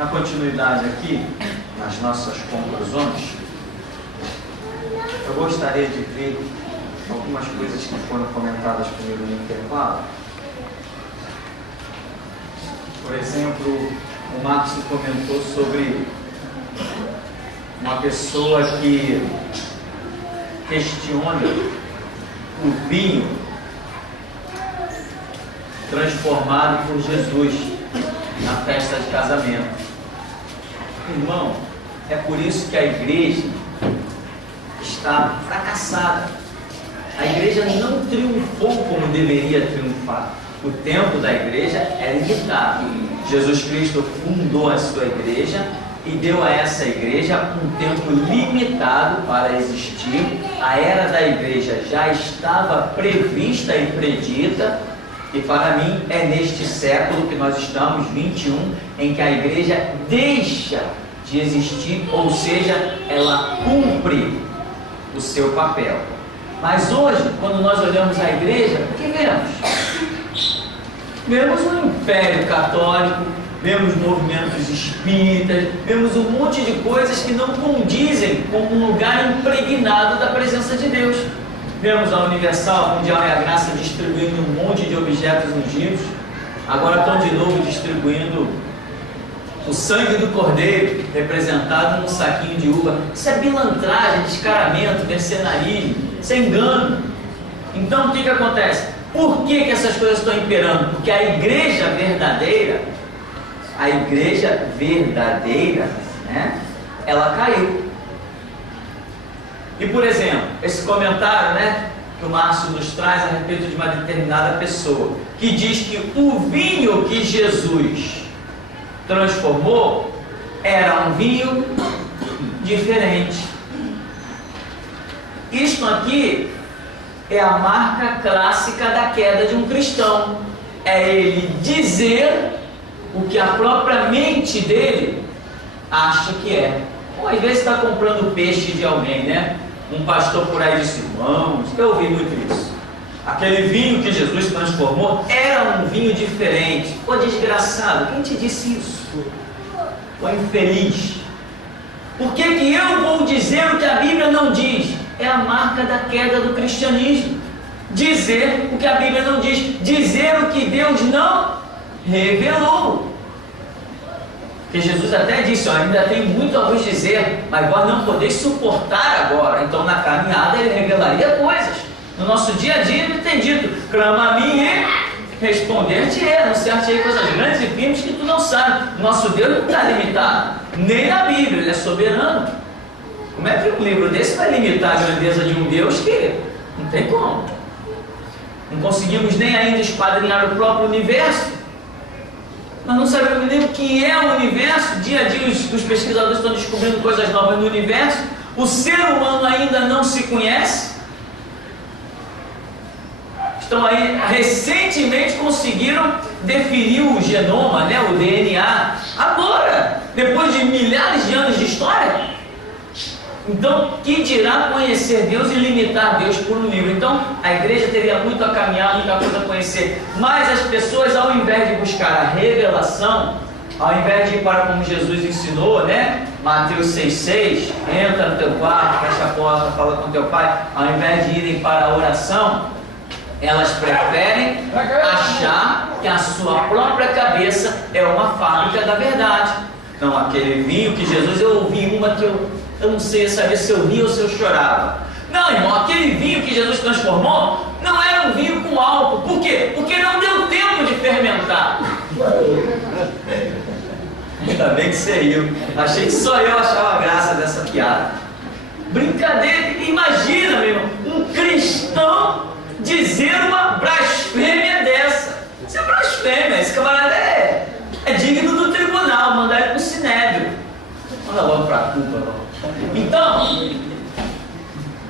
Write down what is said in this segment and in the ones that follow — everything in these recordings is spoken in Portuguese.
Na continuidade aqui, nas nossas conclusões, eu gostaria de ver algumas coisas que foram comentadas comigo no intervalo. Por exemplo, o Marcos comentou sobre uma pessoa que questiona o vinho transformado por Jesus na festa de casamento. Irmão, é por isso que a igreja está fracassada. A igreja não triunfou como deveria triunfar. O tempo da igreja é limitado. Jesus Cristo fundou a sua igreja e deu a essa igreja um tempo limitado para existir. A era da igreja já estava prevista e predita, e para mim é neste século que nós estamos, 21, em que a igreja deixa de existir, ou seja, ela cumpre o seu papel. Mas hoje, quando nós olhamos a igreja, o que vemos? Vemos um império católico, vemos movimentos espíritas, vemos um monte de coisas que não condizem com um lugar impregnado da presença de Deus. Vemos a Universal, a Mundial e a Graça distribuindo um monte de objetos ungidos. Agora estão de novo distribuindo o sangue do cordeiro, representado num saquinho de uva. Isso é pilantragem, descaramento, mercenarismo, isso é engano. Então o que acontece? Por que essas coisas estão imperando? Porque a igreja verdadeira, né, ela caiu. E por exemplo, esse comentário, né, que o Márcio nos traz a respeito de uma determinada pessoa, que diz que o vinho que Jesus transformou era um vinho diferente. Isto aqui é a marca clássica da queda de um cristão. É ele dizer o que a própria mente dele acha que é. Ou às vezes está comprando peixe de alguém, né? Um pastor por aí disse: irmãos, eu ouvi muito isso. Aquele vinho que Jesus transformou era um vinho diferente. Pô, desgraçado, quem te disse isso? Pô, infeliz. Por que eu vou dizer o que a Bíblia não diz? É a marca da queda do cristianismo. Dizer o que a Bíblia não diz. Dizer o que Deus não revelou. Porque Jesus até disse: ó, ainda tem muito a vos dizer, mas vós não podeis suportar agora. Então na caminhada ele revelaria coisas. No nosso dia a dia ele tem dito: clama a mim e responder-te-ei, anunciar-te-ei coisas grandes e firmes que tu não sabes. Nosso Deus não está limitado, nem na Bíblia, ele é soberano. Como é que um livro desse vai limitar a grandeza de um Deus que não tem como? Não conseguimos nem ainda esquadrinhar o próprio universo. Nós não sabemos nem o que é o universo. Dia a dia os pesquisadores estão descobrindo coisas novas no universo. O ser humano ainda não se conhece. Estão aí, recentemente conseguiram definir o genoma, né, o DNA. Agora, depois de milhares de anos de história. Então, que dirá conhecer Deus e limitar Deus por um livro? Então, a igreja teria muito a caminhar, muita coisa a conhecer. Mas as pessoas, ao invés de buscar a revelação, ao invés de ir para como Jesus ensinou, né? Mateus 6,6, entra no teu quarto, fecha a porta, fala com teu pai. Ao invés de irem para a oração, elas preferem achar que a sua própria cabeça é uma fábrica da verdade. Então, aquele vinho que Jesus, eu ouvi uma que eu não sei saber se eu ria ou se eu chorava. Não, irmão, aquele vinho que Jesus transformou não era um vinho com álcool. Por quê? Porque não deu tempo de fermentar. Ainda bem que você riu. Achei que só eu achava graça dessa piada. Brincadeira, imagina, meu irmão, um cristão dizer uma blasfêmia dessa. Isso é blasfêmia, esse camarada é digno do tribunal, mandar ele para o sinédrio. Manda logo para a culpa, logo. Então,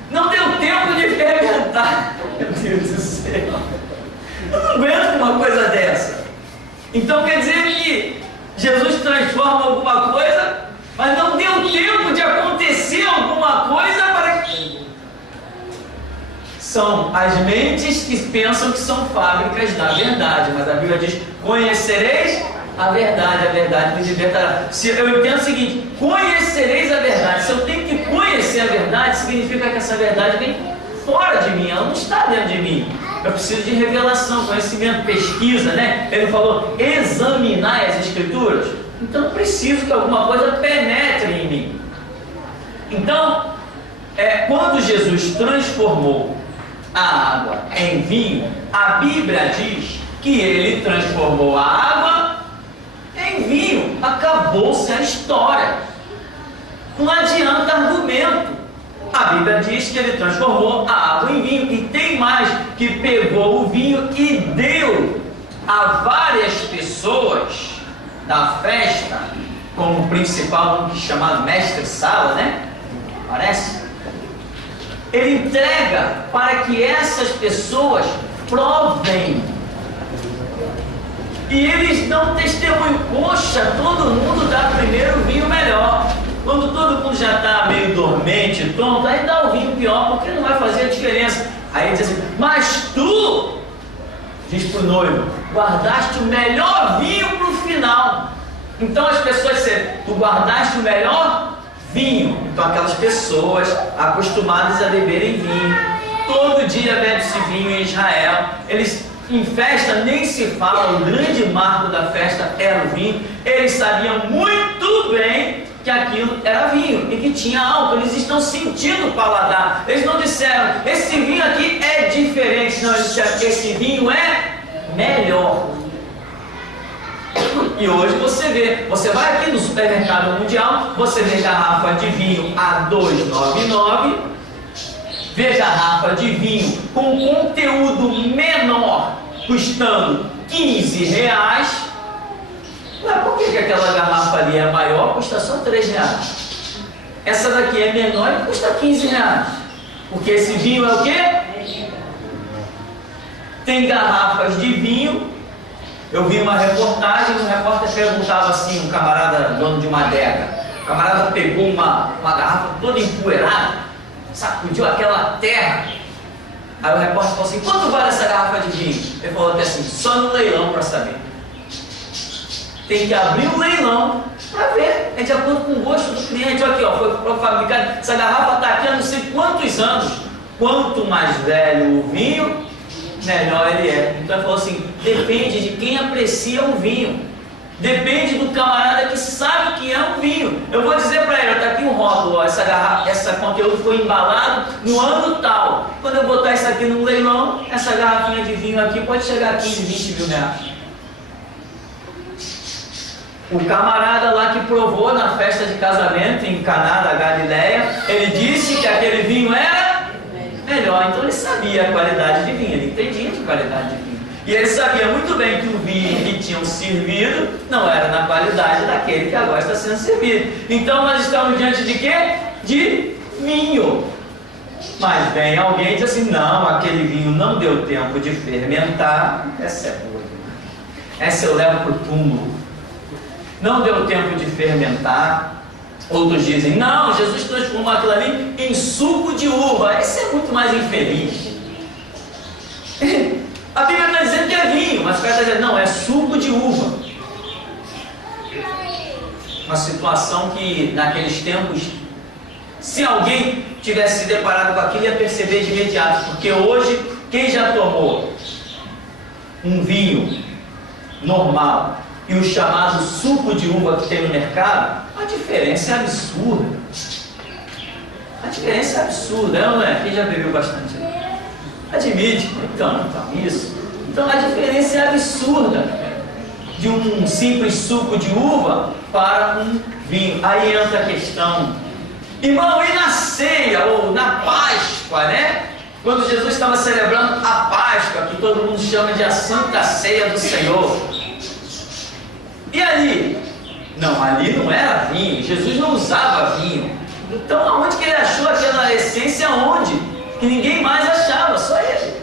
não deu tempo de fermentar. Meu Deus do céu, eu não aguento uma coisa dessa. Então quer dizer que Jesus transforma alguma coisa, mas não deu tempo de acontecer alguma coisa para que... São as mentes que pensam que são fábricas da verdade, mas a Bíblia diz: conhecereis a verdade me libertará. Se eu entendo o seguinte: conhecereis a verdade. Se eu tenho que conhecer a verdade, significa que essa verdade vem fora de mim, ela não está dentro de mim. Eu preciso de revelação, conhecimento, pesquisa, né? Ele falou: examinar as Escrituras. Então eu preciso que alguma coisa penetre em mim. Então, quando Jesus transformou a água em vinho, a Bíblia diz que ele transformou a água em vinho. Acabou-se a história. Não adianta argumento. A Bíblia diz que ele transformou a água em vinho. E tem mais, que pegou o vinho e deu a várias pessoas da festa, como principal, que chamado mestre-sala, né? Parece? Ele entrega para que essas pessoas provem. E eles dão testemunho: poxa, todo mundo dá primeiro o vinho melhor. Quando todo mundo já está meio dormente, tonto, aí dá o vinho pior, porque não vai fazer a diferença. Aí ele diz assim: mas tu, diz para o noivo, guardaste o melhor vinho para o final. Então as pessoas dizem: tu guardaste o melhor vinho. Então aquelas pessoas acostumadas a beberem vinho, todo dia bebe-se vinho em Israel. Eles, em festa, nem se fala, o grande marco da festa era o vinho. Eles sabiam muito bem que aquilo era vinho e que tinha álcool. Eles estão sentindo o paladar. Eles não disseram: esse vinho aqui é diferente. Não, eles disseram: esse vinho é melhor. E hoje você vai aqui no supermercado mundial, você vê garrafa de vinho a R$2,99, vê garrafa de vinho com conteúdo menor custando R$15. Mas por que aquela garrafa ali é maior, custa só R$3? Essa daqui é menor e custa R$15. Porque esse vinho é o quê? Tem garrafas de vinho. Eu vi uma reportagem, um repórter perguntava assim, um camarada dono de uma adega. O camarada pegou uma garrafa toda empoeirada, sacudiu aquela terra. Aí o repórter falou assim: quanto vale essa garrafa de vinho? Ele falou até assim: só no leilão para saber. Tem que abrir o leilão para ver, é de acordo com o gosto do cliente. Olha aqui, ó, foi fabricado, essa garrafa está aqui há não sei quantos anos. Quanto mais velho o vinho, melhor ele é. Então ele falou assim: depende de quem aprecia o vinho, depende do camarada que sabe que é um vinho. Eu vou dizer para ele: está aqui um rótulo, ó, essa conteúdo foi embalado no ano tal. Quando eu botar isso aqui no leilão, essa garrafinha de vinho aqui pode chegar a 15, 20 mil reais. O camarada lá que provou na festa de casamento em Caná da Galileia, ele disse que aquele vinho era melhor. Então ele sabia a qualidade de vinho, ele entendia de qualidade de vinho. E ele sabia muito bem que o vinho que tinham servido não era na qualidade daquele que agora está sendo servido. Então nós estamos diante de quê? De vinho. Mas vem alguém e diz assim: não, aquele vinho não deu tempo de fermentar. Essa é boa. Essa eu levo para o túmulo. Não deu tempo de fermentar. Outros dizem: não, Jesus transformou aquilo ali em suco de uva. Esse é muito mais infeliz. A Bíblia está dizendo que é vinho, mas o cara está dizendo: não, é suco de uva. Uma situação que naqueles tempos, se alguém tivesse se deparado com aquilo, ia perceber de imediato. Porque hoje, quem já tomou um vinho normal e o chamado suco de uva que tem no mercado, a diferença é absurda. A diferença é absurda, não é? Quem já bebeu bastante? Admite. Então, isso. Então a diferença é absurda de um simples suco de uva para um vinho. Aí entra a questão: irmão, e na ceia ou na Páscoa, né? Quando Jesus estava celebrando a Páscoa, que todo mundo chama de a Santa Ceia do Senhor. E ali? Não, ali não era vinho. Jesus não usava vinho. Então aonde que ele achou aquela essência? Onde? Que ninguém mais achava, só ele.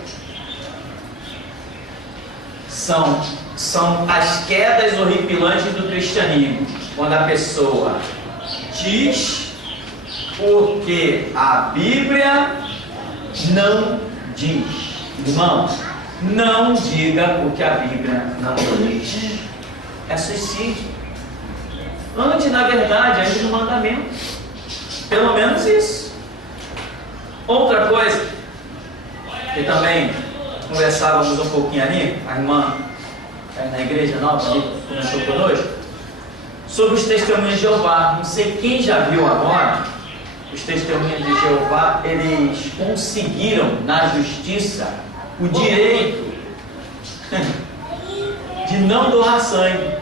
São as quedas horripilantes do cristianismo. Quando a pessoa diz porque a Bíblia não diz. Irmão, não diga o que a Bíblia não diz. é suicídio. Antes, na verdade, ainda no mandamento. Pelo menos isso. Outra coisa, que também conversávamos um pouquinho ali, a irmã na igreja nova ali, começou conosco, sobre os testemunhos de Jeová. Não sei quem já viu agora, os testemunhos de Jeová, eles conseguiram na justiça o direito de não doar sangue.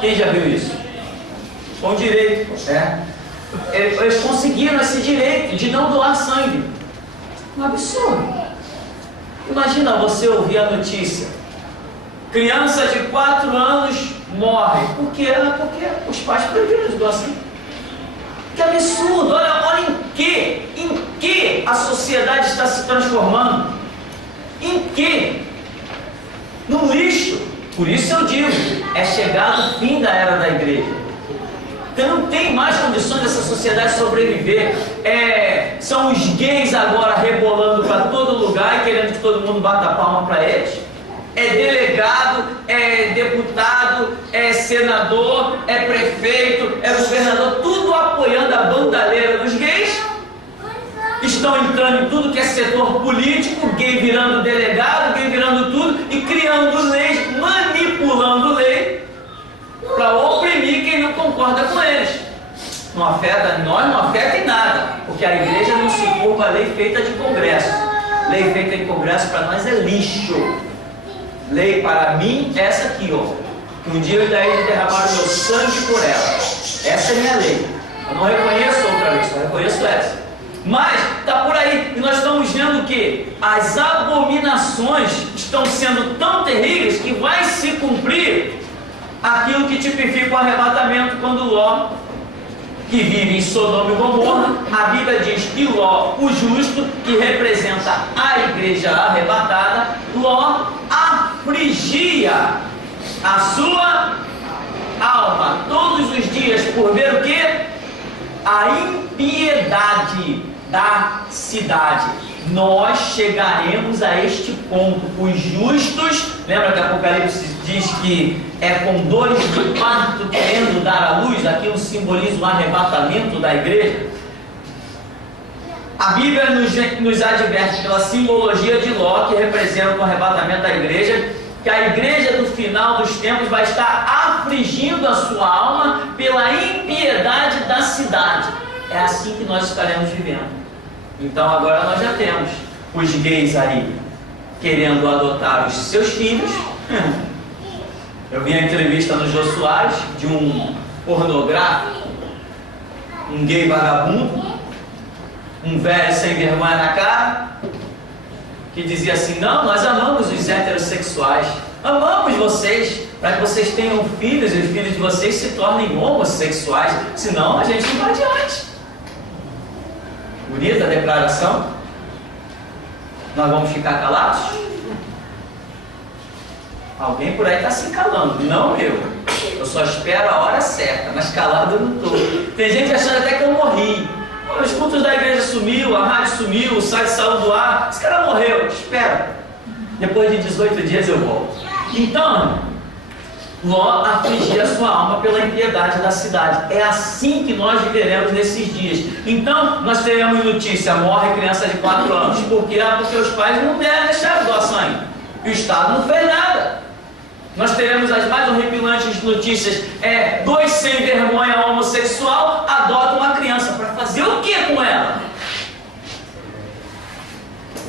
Quem já viu isso? Com direito, eles conseguiram esse direito de não doar sangue. Um absurdo. Imagina você ouvir a notícia: criança de 4 anos morre. Por quê? Porque os pais proibiram de doar sangue. Que absurdo! Olha em que a sociedade está se transformando. Em que? No lixo. Por isso eu digo, é chegado o fim da era da igreja. Porque não tem mais condições dessa sociedade sobreviver. São os gays agora rebolando para todo lugar e querendo que todo mundo bata a palma para eles. É delegado, é deputado, é senador, é prefeito, é governador, tudo apoiando a bandalheira dos gays. Estão entrando em tudo que é setor político, gay virando delegado, gay virando tudo e criando leis, manipulando lei para oprimir quem não concorda com eles. Não afeta nós, não afeta em nada, porque a igreja não se curva a lei feita de congresso. Lei feita em congresso para nós é lixo. Lei para mim é essa aqui, ó. Que um dia eu daí derramar o meu sangue por ela. Essa é a minha lei. Eu não reconheço outra lei, só reconheço essa. Mas está por aí, e nós estamos vendo que as abominações estão sendo tão terríveis que vai se cumprir aquilo que tipifica o arrebatamento, quando Ló, que vive em Sodoma e Gomorra, a Bíblia diz que Ló, o justo, que representa a igreja arrebatada, Ló afligia a sua alma todos os dias por ver o que? A impiedade da cidade. Nós chegaremos a este ponto. Os justos, lembra que Apocalipse diz que é com dores de parto querendo dar à luz? Aquilo simboliza o arrebatamento da igreja. A Bíblia nos adverte pela simbologia de Ló, que representa o arrebatamento da igreja, que a igreja do final dos tempos vai estar afligindo a sua alma pela impiedade da cidade. É assim que nós estaremos vivendo. Então agora nós já temos os gays aí querendo adotar os seus filhos. Eu vi a entrevista no Jô Soares de um pornográfico, um gay vagabundo, um velho sem vergonha na cara, que dizia assim: não, nós amamos os heterossexuais, amamos vocês, para que vocês tenham filhos e os filhos de vocês se tornem homossexuais, senão a gente não vai adiante. Bonita a declaração? Nós vamos ficar calados? Alguém por aí está se calando, não eu. Eu só espero a hora certa, mas calado eu não estou. Tem gente achando até que eu morri. Os cultos da igreja sumiu, a rádio sumiu, o site saiu do ar. Esse cara morreu. Espera. Depois de 18 dias eu volto. Então, Ló afligia a sua alma pela impiedade da cidade. É assim que nós viveremos nesses dias. Então, nós teremos notícia: morre criança de 4 anos. Por quê? Porque os pais não deram deixar doar sangue. E o Estado não fez nada. Nós teremos as mais horripilantes notícias: 2 sem vergonha homossexual adotam uma criança. Para fazer o que com ela?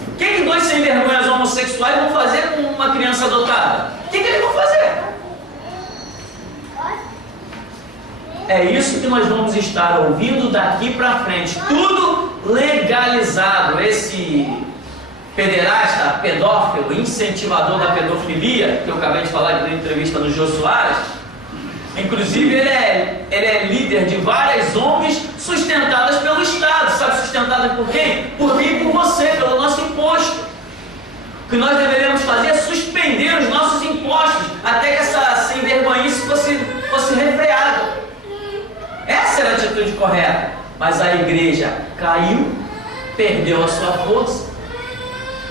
O que 2 sem vergonhas homossexuais vão fazer com uma criança adotada? O que eles vão fazer? É isso que nós vamos estar ouvindo daqui para frente. Tudo legalizado. Esse pederasta, pedófilo, incentivador da pedofilia, que eu acabei de falar na entrevista no Jô Soares, inclusive ele é líder de várias ONGs sustentadas pelo Estado. Sabe sustentadas por quem? Por mim e por você, pelo nosso imposto. O que nós deveríamos fazer é suspender os nossos impostos até que essa sem vergonhice fosse refreada. Essa era a atitude correta. Mas a igreja caiu, perdeu a sua força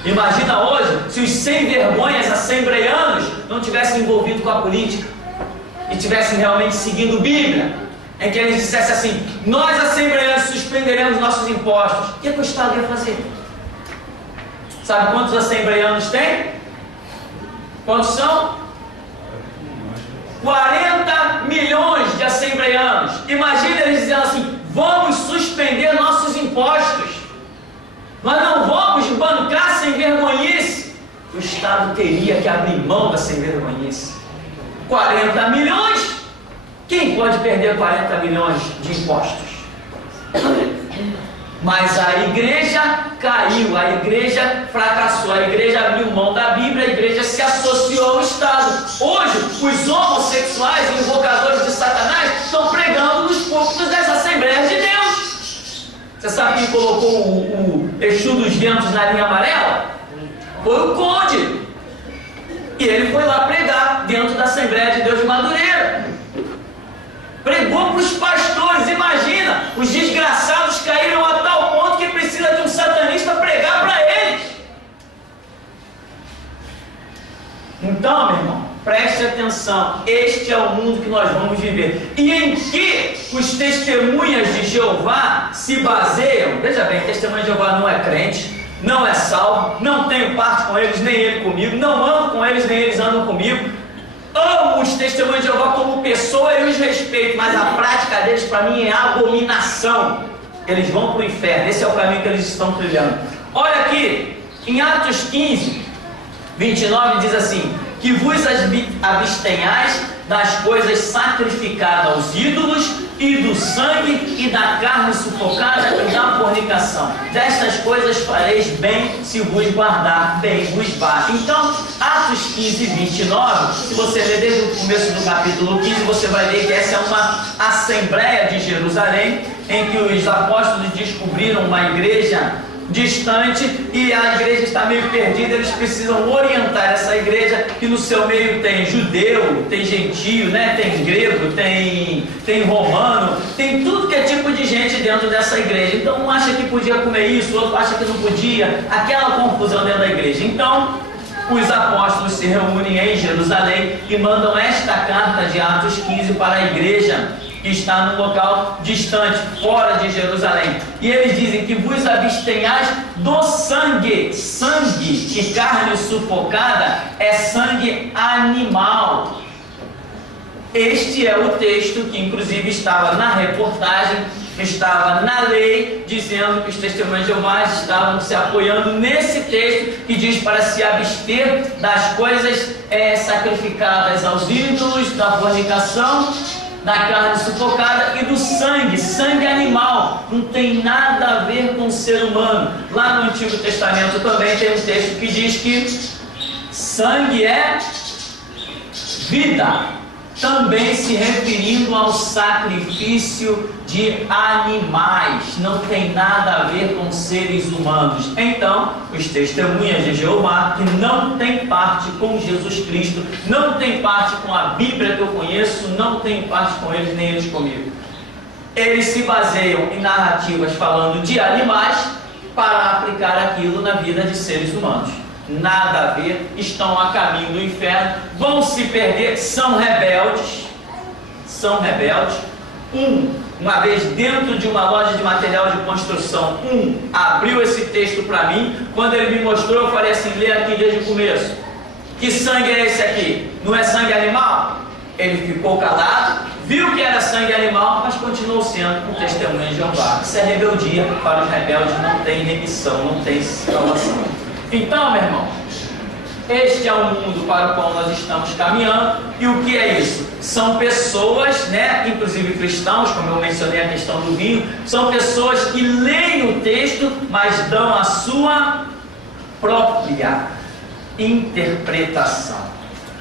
Imagina hoje se os sem vergonhas assembleianos não tivessem envolvido com a política e tivessem realmente seguindo Bíblia, em que eles dissessem assim: nós assembleianos suspenderemos nossos impostos. O que o Estado ia fazer? Sabe quantos assembleianos tem? Quantos são? 40 milhões de assembleianos. Imagina eles dizendo assim: vamos suspender nossos impostos, nós não vamos bancar sem vergonhice. O Estado teria que abrir mão da sem vergonhice. 40 milhões? Quem pode perder 40 milhões de impostos? Mas a igreja caiu, a igreja fracassou, a igreja abriu mão da Bíblia, a igreja se associou ao Estado. Hoje, os homossexuais e invocadores de Satanás estão pregando nos púlpitos das Assembleias de Deus. Você sabe quem colocou o Exu dos Ventos na linha amarela? Foi o Conde. E ele foi lá pregar dentro da Assembleia de Deus de Madureira. Pregou para os pastores. Imagina, os desgraçados caíram a tal ponto que precisa de um satanista pregar para eles. Então, meu irmão, preste atenção. Este é o mundo que nós vamos viver. E em que os testemunhas de Jeová se baseiam? Veja bem, testemunha de Jeová não é crente, não é salvo, não tenho parte com eles, nem ele comigo, não ando com eles, nem eles andam comigo. Amo os testemunhos de Jeová como pessoa e os respeito, mas a prática deles para mim é abominação. Eles vão para o inferno, esse é o caminho que eles estão trilhando. Olha aqui, em Atos 15, 29 diz assim: que vos abstenhais das coisas sacrificadas aos ídolos, e do sangue, e da carne sufocada, e da fornicação. Destas coisas fareis bem, se vos guardar, bem vos basta. Então, Atos 15, 29, se você ler desde o começo do capítulo 15, você vai ver que essa é uma assembleia de Jerusalém, em que os apóstolos descobriram uma igreja distante, e a igreja está meio perdida. Eles precisam orientar essa igreja, que no seu meio tem judeu, tem gentio, né? Tem grego, tem romano, tem tudo que é tipo de gente dentro dessa igreja. Então um acha que podia comer isso, outro acha que não podia, aquela confusão dentro da igreja. Então os apóstolos se reúnem em Jerusalém e mandam esta carta de Atos 15 para a igreja que está num local distante, fora de Jerusalém. E eles dizem que vos abstenhais do sangue. Sangue e carne sufocada é sangue animal. Este é o texto que inclusive estava na reportagem, estava na lei, dizendo que os testemunhos de Jeová estavam se apoiando nesse texto que diz para se abster das coisas sacrificadas aos ídolos, da fornicação, da carne sufocada e do sangue, sangue animal, não tem nada a ver com o ser humano. Lá no Antigo Testamento também tem um texto que diz que sangue é vida, também se referindo ao sacrifício de animais, não tem nada a ver com seres humanos. Então, os testemunhas de Jeová, que não tem parte com Jesus Cristo, não tem parte com a Bíblia que eu conheço, não tem parte com eles, nem eles comigo. Eles se baseiam em narrativas falando de animais para aplicar aquilo na vida de seres humanos. Nada a ver, estão a caminho do inferno, vão se perder, são rebeldes. Uma vez dentro de uma loja de material de construção, abriu esse texto para mim. Quando ele me mostrou, eu falei assim: lê aqui desde o começo. Que sangue é esse aqui? Não é sangue animal? Ele ficou calado, viu que era sangue animal, mas continuou sendo um testemunho de Jeová. Isso é rebeldia. Para os rebeldes não tem remissão, não tem salvação. Então, meu irmão, este é o mundo para o qual nós estamos caminhando. E o que é isso? São pessoas, né, inclusive cristãos, como eu mencionei a questão do vinho, são pessoas que leem o texto, mas dão a sua própria interpretação.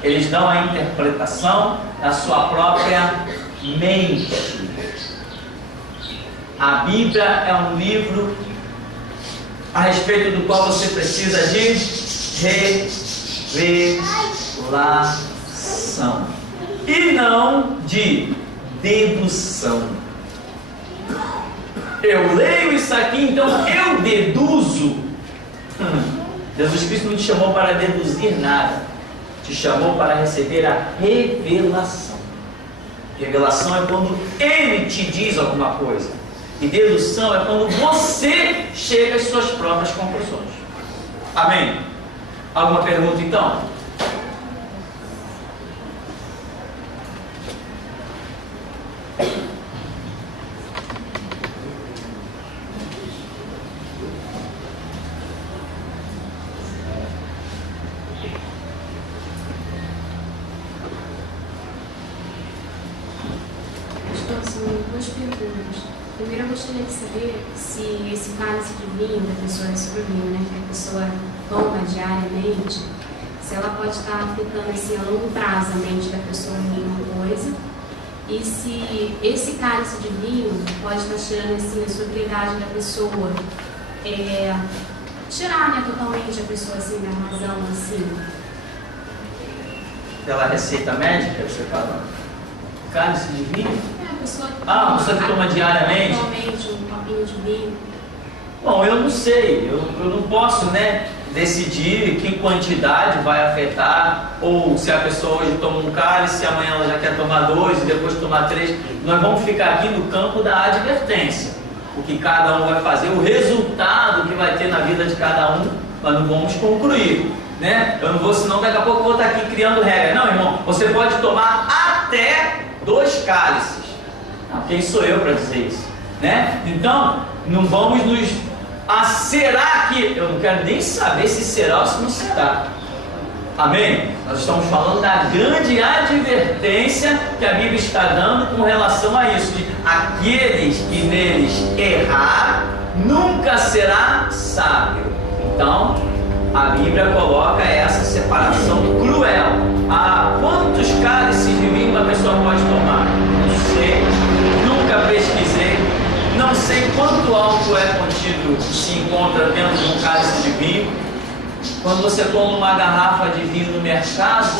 Eles dão a interpretação da sua própria mente. A Bíblia é um livro a respeito do qual você precisa de revelação e não de dedução. Eu leio isso aqui, então eu deduzo. Jesus Cristo não te chamou para deduzir nada, te chamou para receber a revelação. Revelação é quando Ele te diz alguma coisa, e dedução é quando você chega às suas próprias conclusões. Amém? Alguma pergunta então? São duas perguntas. Primeiro, eu gostaria de saber se esse cálice de vinho da pessoa é sobre vinho, né, que a pessoa toma diariamente, se ela pode estar afetando assim, a longo prazo a mente da pessoa em uma coisa, e se esse cálice de vinho pode estar tirando assim, a sobriedade da pessoa, tirar, né, totalmente a pessoa assim, da razão assim. Pela receita médica, você fala? Cálice de vinho? A pessoa que toma diariamente? Atualmente, um copinho de vinho. Bom, eu não sei, eu não posso, né, decidir que quantidade vai afetar, ou se a pessoa hoje toma um cálice, amanhã ela já quer tomar 2 e depois tomar 3. Nós vamos ficar aqui no campo da advertência. O que cada um vai fazer, o resultado que vai ter na vida de cada um, nós não vamos concluir, né? Eu não vou, senão daqui a pouco eu vou estar aqui criando regra. Não, irmão, você pode tomar até 2 cálices. Quem sou eu para dizer isso, né? Então, não vamos nos será que eu não quero nem saber se será ou se não será. Amém? Nós estamos falando da grande advertência que a Bíblia está dando com relação a isso, de aqueles que neles errar nunca será sábio. Então, a Bíblia coloca essa separação cruel. Quantos cálices de vinho uma pessoa pode tomar? Não sei, nunca pesquisei, não sei quanto álcool é contido, se encontra dentro de um cálice de vinho. Quando você toma uma garrafa de vinho no mercado,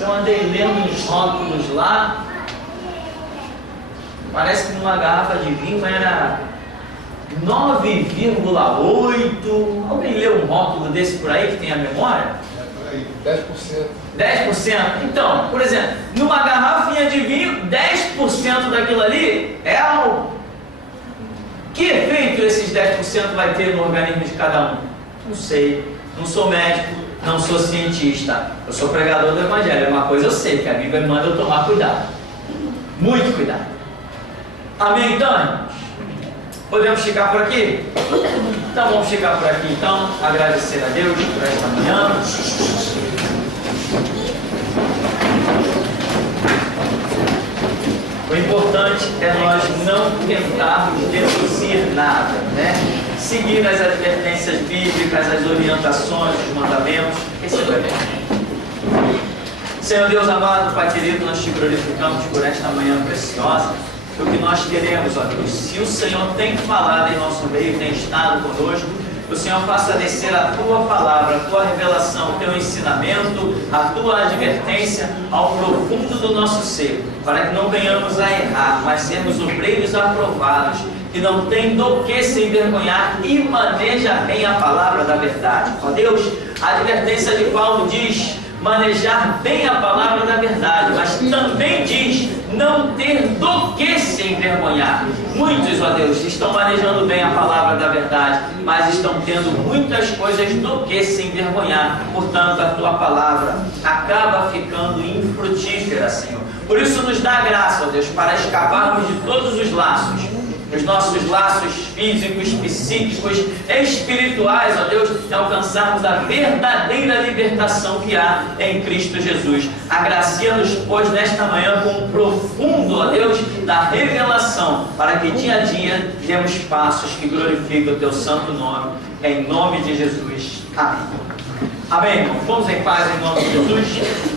eu andei lendo uns rótulos lá, parece que numa garrafa de vinho era 9,8. Alguém leu um rótulo desse por aí que tem a memória? 10%. 10%? Então, por exemplo, numa garrafinha de vinho, 10% daquilo ali é álcool. Que efeito esses 10% vai ter no organismo de cada um? Não sei, não sou médico, não sou cientista, eu sou pregador do Evangelho. Uma coisa eu sei, que a Bíblia manda eu tomar cuidado, muito cuidado. Amém, então, irmãos? Podemos ficar por aqui? Então vamos ficar por aqui, então, agradecer a Deus por esta manhã. O importante é nós não tentarmos deduzir nada, né? Seguir as advertências bíblicas, as orientações, os mandamentos. Esse é o bem. Senhor Deus amado, Pai querido, nós te glorificamos por esta manhã preciosa. O que nós queremos, ó Deus, se o Senhor tem falado em nosso meio, tem estado conosco, o Senhor faça descer a Tua palavra, a Tua revelação, o Teu ensinamento, a Tua advertência ao profundo do nosso ser, para que não venhamos a errar, mas sermos obreiros aprovados, que não tem do que se envergonhar e maneja bem a palavra da verdade. Ó Deus, a advertência de Paulo diz: manejar bem a palavra da verdade, mas também diz não ter do que se envergonhar. Muitos, ó Deus, estão manejando bem a palavra da verdade, mas estão tendo muitas coisas do que se envergonhar. Portanto, a Tua palavra acaba ficando infrutífera, Senhor. Por isso nos dá graça, ó Deus, para escaparmos de todos os laços, os nossos laços físicos, psíquicos, espirituais, ó Deus, e alcançarmos a verdadeira libertação que há em Cristo Jesus. Agracia-nos, pois, nesta manhã com um profundo, ó Deus, da revelação, para que dia a dia demos passos que glorificam o Teu santo nome, em nome de Jesus. Amém. Amém, irmãos. Vamos em paz em nome de Jesus.